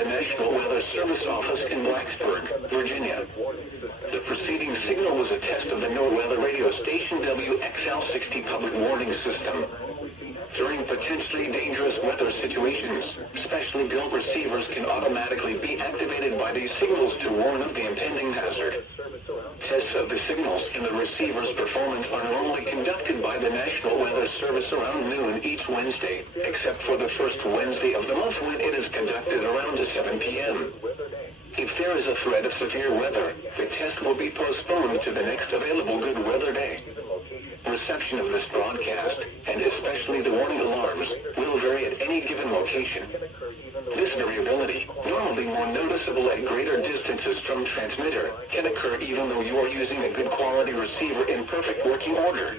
the National Weather Service office in Blacksburg, Virginia. The preceding signal was a test of the NOAA weather radio station WXL-60 public warning system. During potentially dangerous weather situations, specially built receivers can automatically be activated by these signals to warn of the impending hazard. Tests of the signals and the receiver's performance are normally conducted by the National Weather Service around noon each Wednesday, except for the first Wednesday of the month when it is conducted around 7 p.m. If there is a threat of severe weather, the test will be postponed to the next available good weather day. Reception of this broadcast, and especially the warning alarms, will vary at any given location. This variability, normally more noticeable at greater distances from transmitter, can occur even though you are using a good quality receiver in perfect working order.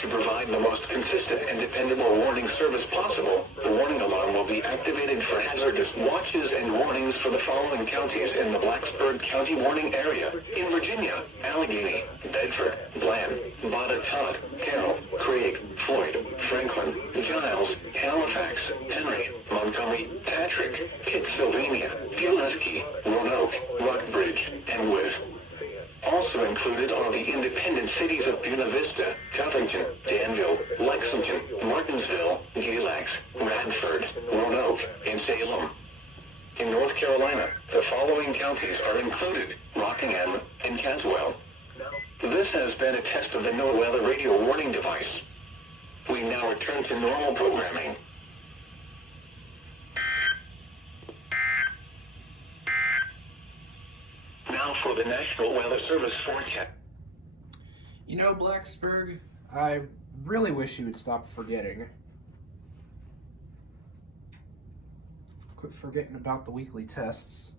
To provide the most consistent and dependable warning service possible, the warning alarm will be activated for hazardous watches and warnings for the following counties in the Blacksburg County warning area: in Virginia, Allegheny, Bedford, Bland, Todd, Carroll, Craig, Floyd, Franklin, Giles, Halifax, Henry, Montgomery, Patrick, Pittsylvania, Pulaski, Roanoke, Rockbridge, and Wythe. Also included are the independent cities of Buena Vista, Covington, Danville, Lexington, Martinsville, Galax, Radford, Roanoke, and Salem. In North Carolina, the following counties are included: Rockingham and Caswell. This has been a test of the NOAA weather radio warning device. We now return to normal programming. Now for the National Weather Service forecast. You know, Blacksburg, I really wish you would stop forgetting. Quit forgetting about the weekly tests.